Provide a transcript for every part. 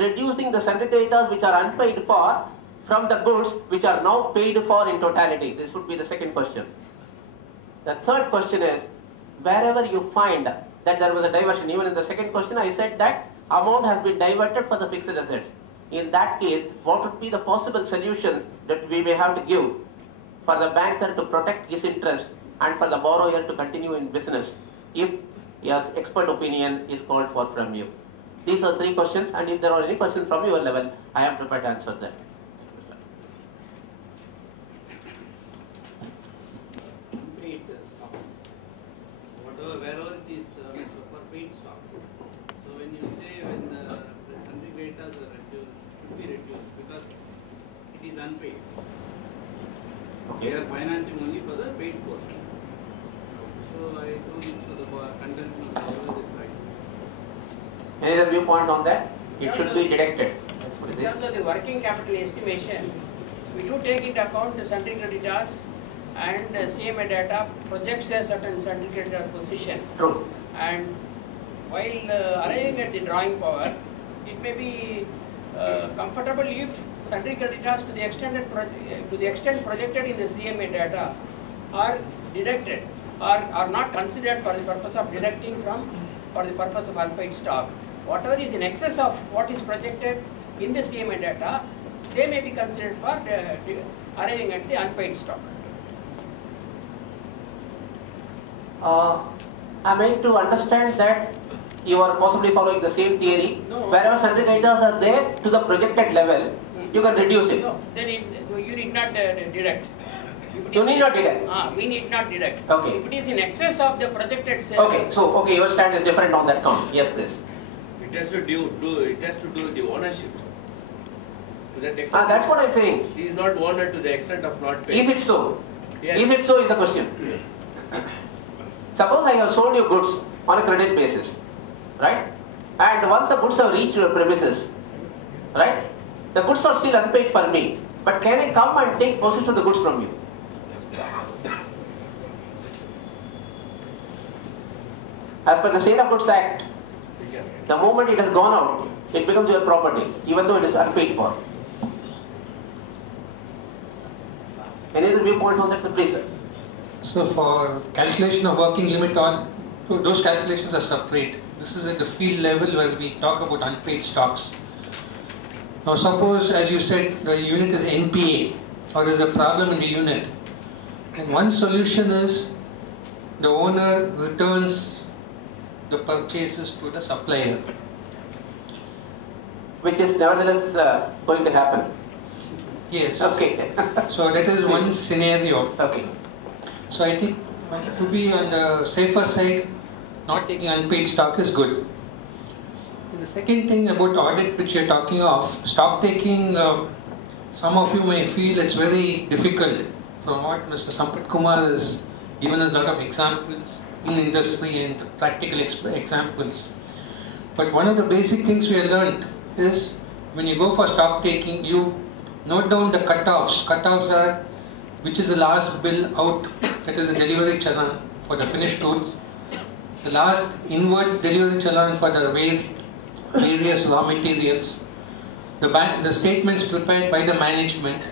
reducing the sundry creditors which are unpaid for from the goods which are now paid for in totality? This would be the second question. The third question is, wherever you find that there was a diversion, even in the second question I said that amount has been diverted for the fixed assets. In that case, what would be the possible solutions that we may have to give for the banker to protect his interest and for the borrower to continue in business if your expert opinion is called for from you? These are three questions, and if there are any questions from your level, I am prepared to answer them. Unpaid stocks. Wherever it is for paid stock. So when you say when the sundry creditors are reduced, should be reduced because it is unpaid. Okay. We are financing only for the paid portion. So I don't think so the content of the is right. Any other viewpoint on that? It should be deducted. In terms of the working capital estimation, we do take into account the sundry creditors, and CMA data projects a certain sundry creditor position. True. And while arriving at the drawing power, it may be comfortable if sundry creditors to the extent projected in the CMA data are deducted or are not considered for the purpose of deducting from for the purpose of unpaid stock. Whatever is in excess of what is projected in the CMA data, they may be considered for arriving at the unpaid stock. I mean to understand that you are possibly following the same theory. No. Wherever sundry creditors are there to the projected level, you can reduce it. No, then you need not deduct. You need not deduct. We need not deduct. Okay. If it is in excess of the projected sale. Okay, so your stand is different on that count. Yes, please. It has to do with the ownership. To that extent. That's what I'm saying. He is not owner to the extent of not paying. Is it so? Yes. Is it so is the question. Yes. Suppose I have sold you goods on a credit basis, right? And once the goods have reached your premises, right? The goods are still unpaid for me. But can I come and take possession of the goods from you? As per the Sale of Goods Act, the moment it has gone out, it becomes your property, even though it is unpaid for. Any other viewpoints on that, please, sir? So for calculation of working limit, those calculations are separate. This is at the field level where we talk about unpaid stocks. Now suppose, as you said, the unit is NPA or there is a problem in the unit. And one solution is the owner returns the purchases to the supplier. Which is nevertheless going to happen. Yes. Okay. So that is one scenario. Okay. So I think to be on the safer side, not taking unpaid stock is good. And the second thing about audit which you're talking of, stock taking, some of you may feel it's very difficult. From what Mr. KUMAR has given us a lot of examples in industry and practical examples. But one of the basic things we have learned is when you go for stock taking, you note down the cutoffs. Cutoffs are which is the last bill out, that is the delivery challan for the finished goods, the last inward delivery challan for the various raw materials, the statements prepared by the management,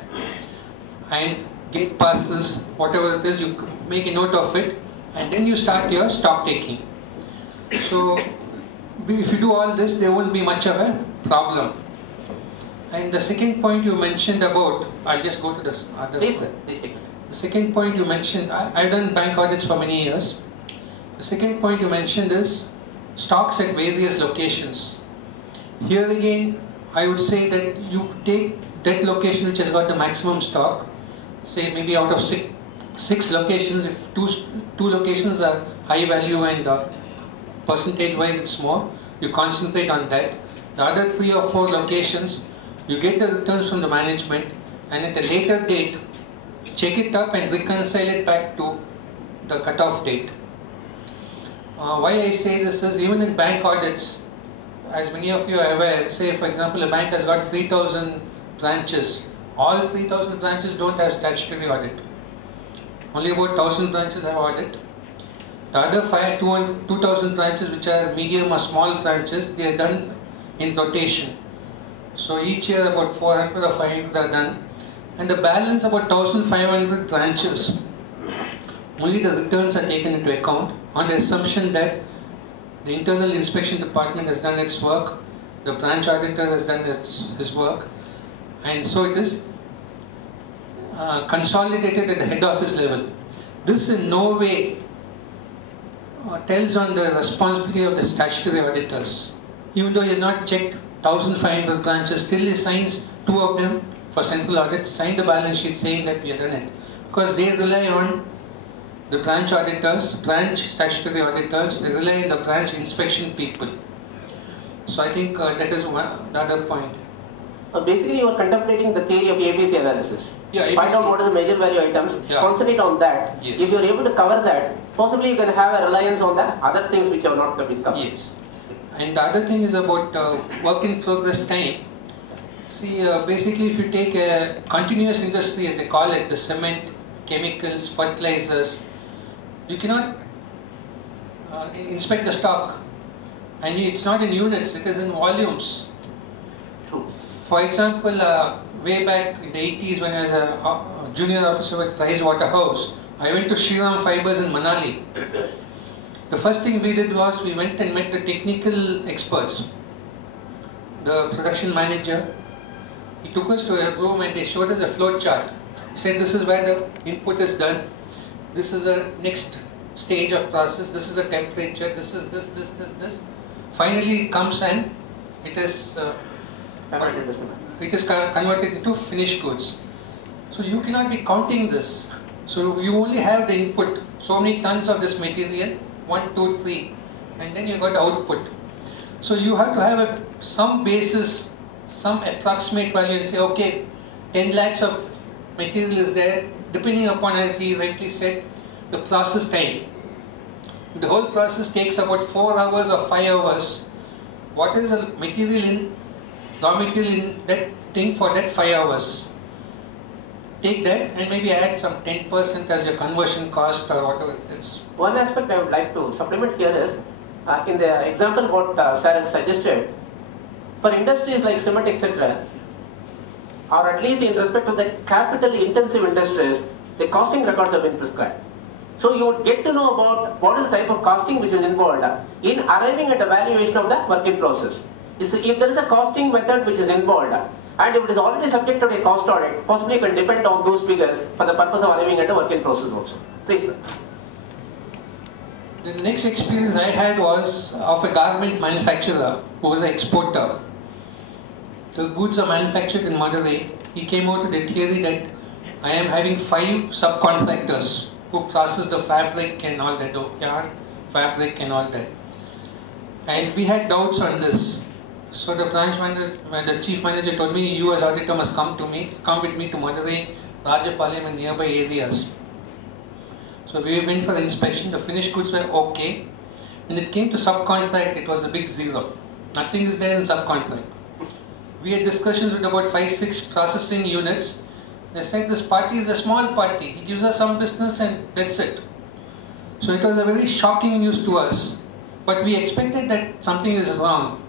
and gate passes, whatever it is, you make a note of it, and then you start your stock taking. So if you do all this, there won't be much of a problem. And the second point you mentioned about, I'll just go to this other. Please, sir. The second point you mentioned, I've done bank audits for many years. The second point you mentioned is stocks at various locations. Here again, I would say that you take that location which has got the maximum stock, say maybe out of six locations, if two locations are high value and percentage wise it's more, you concentrate on that. The other 3 or 4 locations, you get the returns from the management, and at a later date, check it up and reconcile it back to the cutoff date. Why I say this is, even in bank audits, as many of you are aware, say for example a bank has got 3,000 branches. All 3,000 branches don't have statutory audit. Only about 1,000 branches have audit. The other 2,000 branches which are medium or small branches, they are done in rotation. So each year about 400 or 500 are done. And the balance about 1,500 branches, only the returns are taken into account on the assumption that the internal inspection department has done its work, the branch auditor has done his work, and so it is consolidated at the head office level. This in no way tells on the responsibility of the statutory auditors. Even though he has not checked 1,500 branches, still he signs 2 of them for central audit, sign the balance sheet saying that we have done it. Because they rely on the branch auditors, branch statutory auditors, they rely on the branch inspection people. So I think that is the other point. Basically, you are contemplating the theory of ABC analysis. Yeah, ABC. Find out what are the major value items, concentrate on that. Yes. If you are able to cover that, possibly you can have a reliance on the other things which are not been covered. Yes. And the other thing is about work in progress time. See, basically if you take a continuous industry as they call it, the cement, chemicals, fertilizers, you cannot inspect the stock. And it's not in units, it is in volumes. True. For example, way back in the 80s when I was a junior officer with Price Waterhouse, I went to Shriram Fibers in Manali. The first thing we did was we went and met the technical experts, the production manager. He took us to a room and they showed us a flow chart. He said this is where the input is done, this is the next stage of process, this is the temperature, this is this. Finally it comes and it is converted into finished goods. So you cannot be counting this. So you only have the input, so many tons of this material, 1, 2, 3, and then you got the output. So you have to have some basis, some approximate value and say, okay, 10 lakhs of material is there, depending upon, as he rightly said, the process time. The whole process takes about 4 hours or 5 hours. What is the material in, raw material in that thing for that 5 hours? Take that and maybe add some 10% as your conversion cost or whatever it is. One aspect I would like to supplement here is, in the example what Sir has suggested, for industries like cement etc., or at least in respect of the capital intensive industries, the costing records have been prescribed. So you would get to know about what is the type of costing which is involved in arriving at a valuation of the working process. If there is a costing method which is involved, and if it is already subject to a cost audit, possibly you can depend on those figures for the purpose of arriving at a working process also. Please, sir. The next experience I had was of a garment manufacturer who was an exporter. The goods are manufactured in Madurai. He came out with the theory that I am having 5 subcontractors who process the fabric and all that, yarn, fabric and all that. And we had doubts on this. So the branch manager, the chief manager told me, you as auditor must come with me to Madurai, Rajapalayam and nearby areas. So we went for the inspection, the finished goods were okay. When it came to subcontract, it was a big zero. Nothing is there in subcontract. We had discussions with about 5-6 processing units. They said this party is a small party, he gives us some business and that's it. So it was a very shocking news to us. But we expected that something is wrong.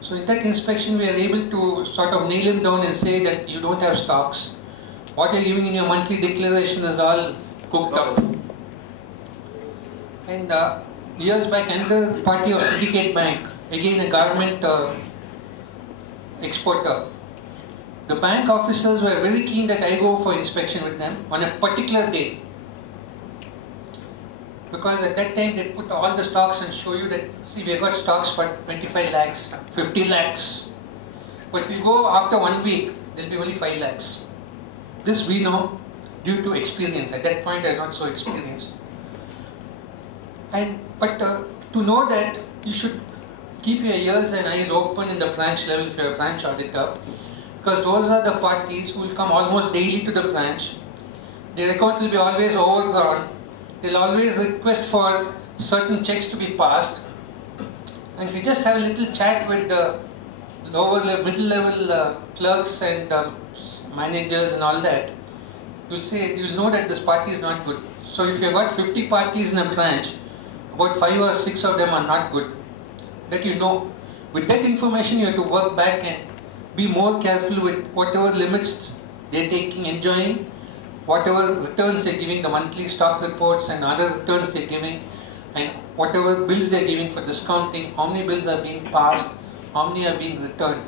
So in that inspection we are able to sort of nail him down and say that you don't have stocks. What you are giving in your monthly declaration is all cooked up. And years back another party of Syndicate Bank, again a garment exporter. The bank officers were very keen that I go for inspection with them on a particular day. Because at that time they put all the stocks and show you that, see, we have got stocks for 25 lakhs, 50 lakhs. But if you go after 1 week, there will be only 5 lakhs. This we know due to experience. At that point I was not so experienced. But to know that, you should keep your ears and eyes open in the branch level if you are a branch auditor. Because those are the parties who will come almost daily to the branch. Their account will be always overdrawn. They'll always request for certain checks to be passed. And if you just have a little chat with the lower level, middle level clerks and managers and all that, you'll know that this party is not good. So if you've got 50 parties in a branch, about 5 or 6 of them are not good. That you know. With that information you have to work back and be more careful with whatever limits they're taking, enjoying, whatever returns they're giving, the monthly stock reports and other returns they're giving, and whatever bills they're giving for discounting, how many bills are being passed, how many are being returned.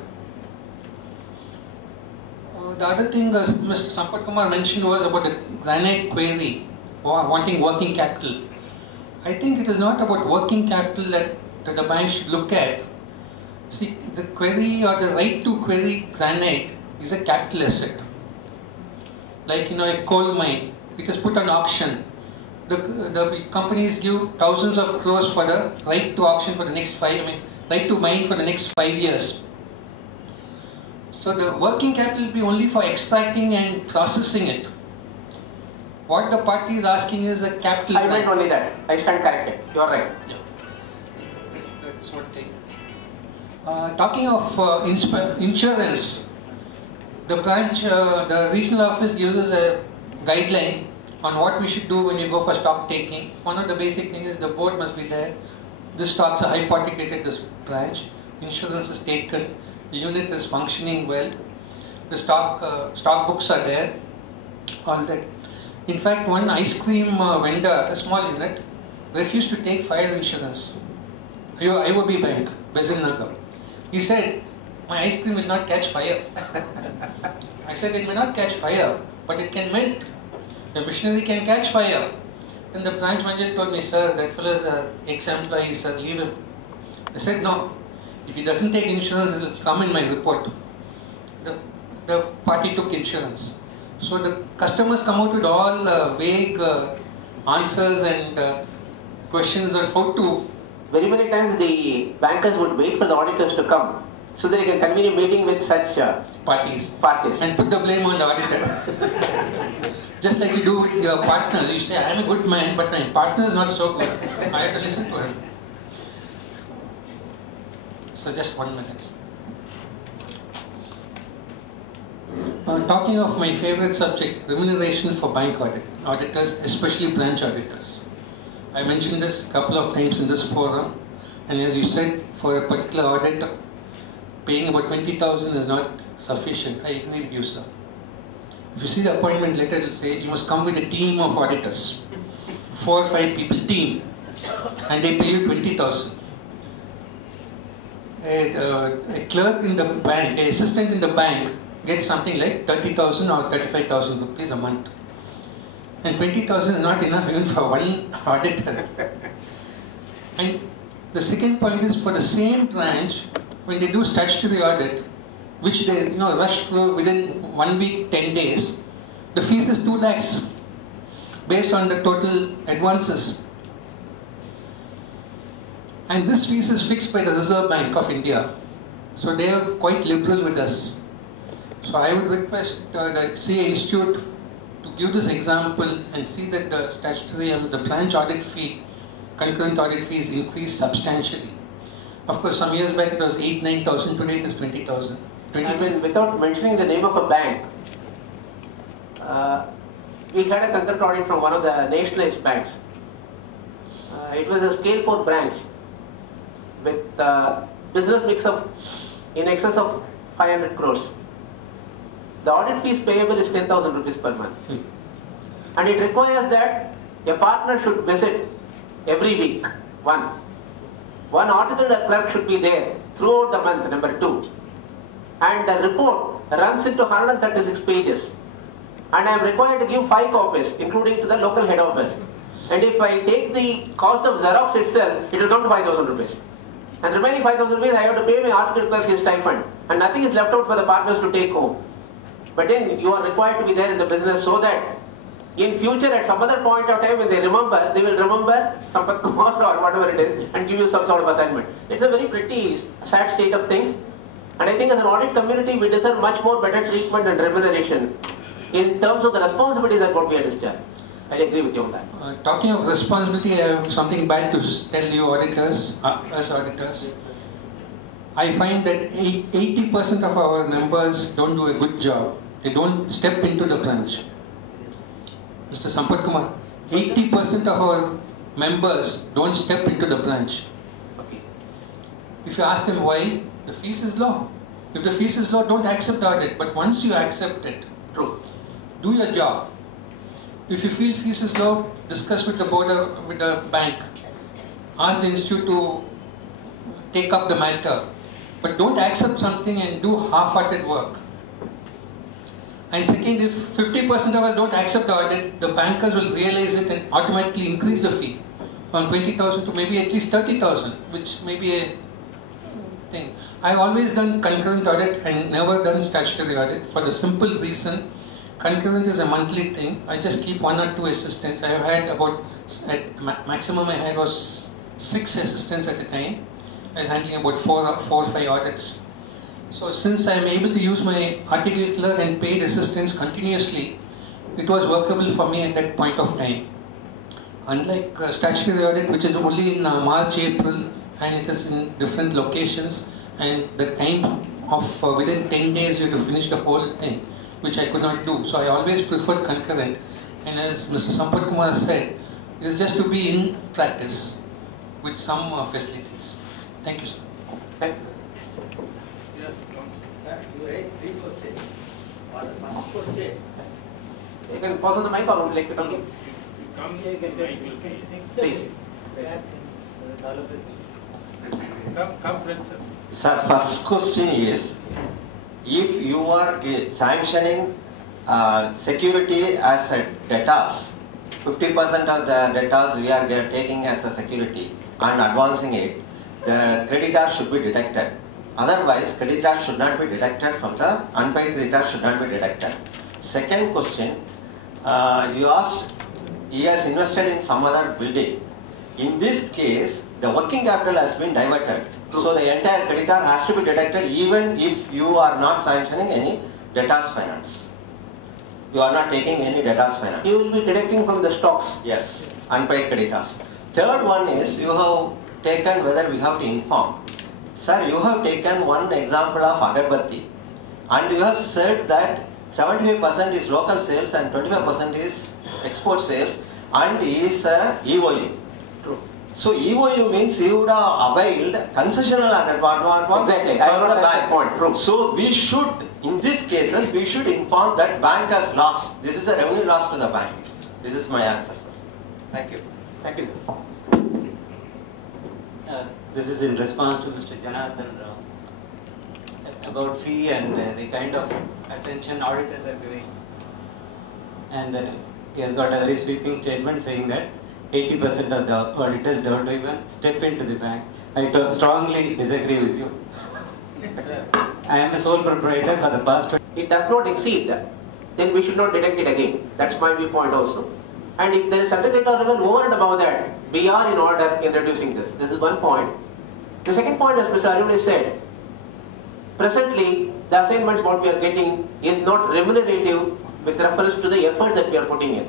The other thing Mr. Sampath Kumar mentioned was about the granite query, wanting working capital. I think it is not about working capital that the bank should look at. See, the query or the right to query granite is a capital asset. Like, a coal mine, it is put on auction. The companies give thousands of crores for the right to auction for the next right to mine for the next 5 years. So the working capital will be only for extracting and processing it. What the party is asking is a capital. I meant only that. I stand corrected. You are right. Yeah. That's one thing. Talking of insurance, the branch, the regional office uses a guideline on what we should do when you go for stock taking. One of the basic things is the board must be there. This stocks are hypothecated this branch. Insurance is taken. The unit is functioning well. The stock books are there. All that. In fact, one ice cream vendor, a small unit, refused to take fire insurance. IOB Bank, Bezinnagar. He said, my ice cream will not catch fire. I said, it may not catch fire, but it can melt. The machinery can catch fire. Then the branch manager told me, sir, that fellow is an ex-employee, sir, leave him. I said, no, if he doesn't take insurance, it will come in my report. The party took insurance. So the customers come out with all vague answers and questions on how to. Very many times the bankers would wait for the auditors to come so that they can convene a meeting with such parties and put the blame on the auditor. Just like you do with your partner, you say, I am a good man, but my partner is not so good. I have to listen to him. So just 1 minute. Talking of my favorite subject, remuneration for bank auditors, especially branch auditors. I mentioned this a couple of times in this forum, and as you said, for a particular audit, paying about 20,000 is not sufficient. I agree with you, sir. If you see the appointment letter, it will say you must come with a team of auditors, 4 or 5 people team, and they pay you 20,000. A clerk in the bank, an assistant in the bank, gets something like 30,000 or 35,000 rupees a month. And 20,000 is not enough even for one auditor. And the second point is for the same branch, when they do statutory audit, which they rush through within 1 week, 10 days, the fees is 2 lakhs based on the total advances. And this fees is fixed by the Reserve Bank of India. So they are quite liberal with us. So I would request the CA Institute to give this example and see that the statutory and the branch audit fee, concurrent audit fees increase substantially. Of course, some years back it was 8,000-9,000, today it is 20,000. I mean, without mentioning the name of a bank, we had a concurrent audit from one of the nationalized banks. It was a scale 4 branch with business mix of in excess of 500 crores. The audit fees payable is 10,000 rupees per month. And it requires that a partner should visit every week, one auditor clerk should be there throughout the month, number 2. And the report runs into 136 pages. And I am required to give 5 copies, including to the local head office. And if I take the cost of Xerox itself, it will come to 5,000 rupees. And remaining 5,000 rupees, I have to pay my auditor clerk his stipend. And nothing is left out for the partners to take home. But then you are required to be there in the business so that in future at some other point of time when they remember, they will remember Sampath Kumar or whatever it is and give you some sort of assignment. It's a very pretty sad state of things. And I think as an audit community, we deserve much more better treatment and remuneration in terms of the responsibilities that what we are discharged. I agree with you on that. Talking of responsibility, I have something bad to tell you auditors, us auditors. I find that 80% of our members don't do a good job. They don't step into the branch. Mr. Sampath Kumar, 80% of our members don't step into the branch. If you ask them why, the fees is low. If the fees is low, don't accept audit. But once you accept it, True. do your job. If you feel fees is low, discuss with the board or with the bank. Ask the institute to take up the matter. But don't accept something and do half-hearted work. And second, if 50% of us don't accept the audit, the bankers will realize it and automatically increase the fee from 20,000 to maybe at least 30,000, which may be a thing. I've always done concurrent audit and never done statutory audit for the simple reason, concurrent is a monthly thing. I just keep 1 or 2 assistants. I have had about, at maximum I had was 6 assistants at a time. I was handling about 4 or 5 audits. So since I am able to use my article clerk and paid assistants continuously, it was workable for me at that point of time. Unlike statutory audit, which is only in March, April, and it is in different locations, and the time of within 10 days you have to finish the whole thing, which I could not do. So I always preferred concurrent. And as Mr. Sampath said, it is just to be in practice with some facilities. Thank you, sir. Thanks. Yes, sir, you raised 3 questions. For the first question, You can pause on the mic or would you like to come in? come here, Please. Come, friends, sir. Sir, first question is, if you are sanctioning security as a debtors, 50% of the debtors we are taking as a security and advancing it, the creditor should be deducted. Otherwise, creditor should not be deducted from the unpaid creditor should not be deducted. Second question, you asked, he has invested in some other building. In this case, the working capital has been diverted. So the entire creditor has to be deducted even if you are not sanctioning any debtors finance. You are not taking any debtors finance. You will be deducting from the stocks. Yes, unpaid creditors. Third one is you have taken whether we have to inform. Sir, you have taken one example of agarbatti and you have said that 75% is local sales and 25% is export sales and is EOU. True. So EOU means you would have availed concessional advance Exactly. from the That's bank. the point. True. So we should, in these cases, we should inform that bank has lost. This is a revenue loss to the bank. This is my answer, sir. Thank you. Thank you, sir. This is in response to Mr. Janardhan about fee and the kind of attention auditors are giving. And he has got a very sweeping statement saying that 80% of the auditors don't even step into the bank. I strongly disagree with you. I am a sole proprietor for the past 20 It does not exceed, then we should not deduct it again. That's my viewpoint also. And if there is certain rate of level over and above that, we are in order in reducing this. This is one point. The second point, as Mr. Arun said, presently the assignments what we are getting is not remunerative with reference to the effort that we are putting in.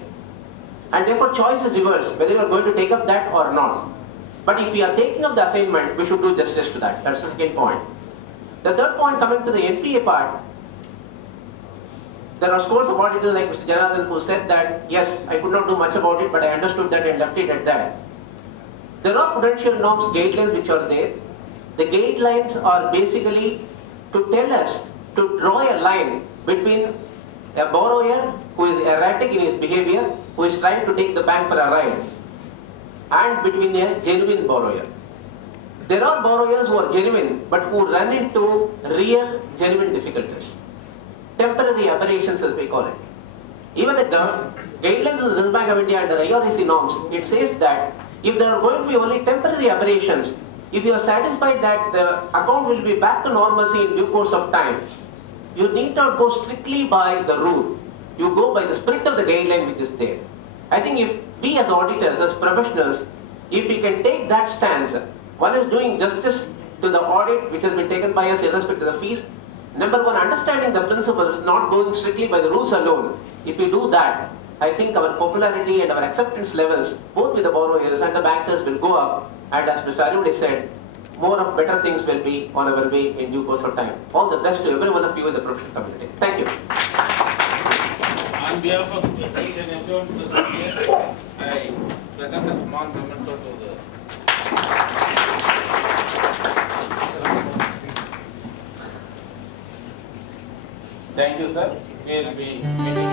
And therefore choice is yours, whether you are going to take up that or not. But if we are taking up the assignment, we should do justice to that. That's the second point. The third point, coming to the NPA part, there are scores of auditors like Mr. Janardhan who said that, yes, I could not do much about it, but I understood that and left it at that. There are prudential norms, guidelines which are there. The guidelines are basically to tell us to draw a line between a borrower who is erratic in his behavior, who is trying to take the bank for a ride, and between a genuine borrower. There are borrowers who are genuine but who run into real genuine difficulties. Temporary aberrations as we call it. Even the guidelines of the Reserve Bank of India under IREC norms, it says that if there are going to be only temporary aberrations, if you are satisfied that the account will be back to normalcy in due course of time, you need not go strictly by the rule. You go by the spirit of the guideline which is there. I think if we as auditors, as professionals, if we can take that stance, one is doing justice to the audit which has been taken by us irrespective of the fees. Number one, understanding the principles, not going strictly by the rules alone. If we do that, I think our popularity and our acceptance levels, both with the borrowers and the bankers, will go up. And as Mr. Arun said, more of better things will be on our way in due course of time. All the best to every one of you in the professional community. Thank you. On behalf of each and everyone present here, I present a small memento to the Thank you, sir. We will be meeting.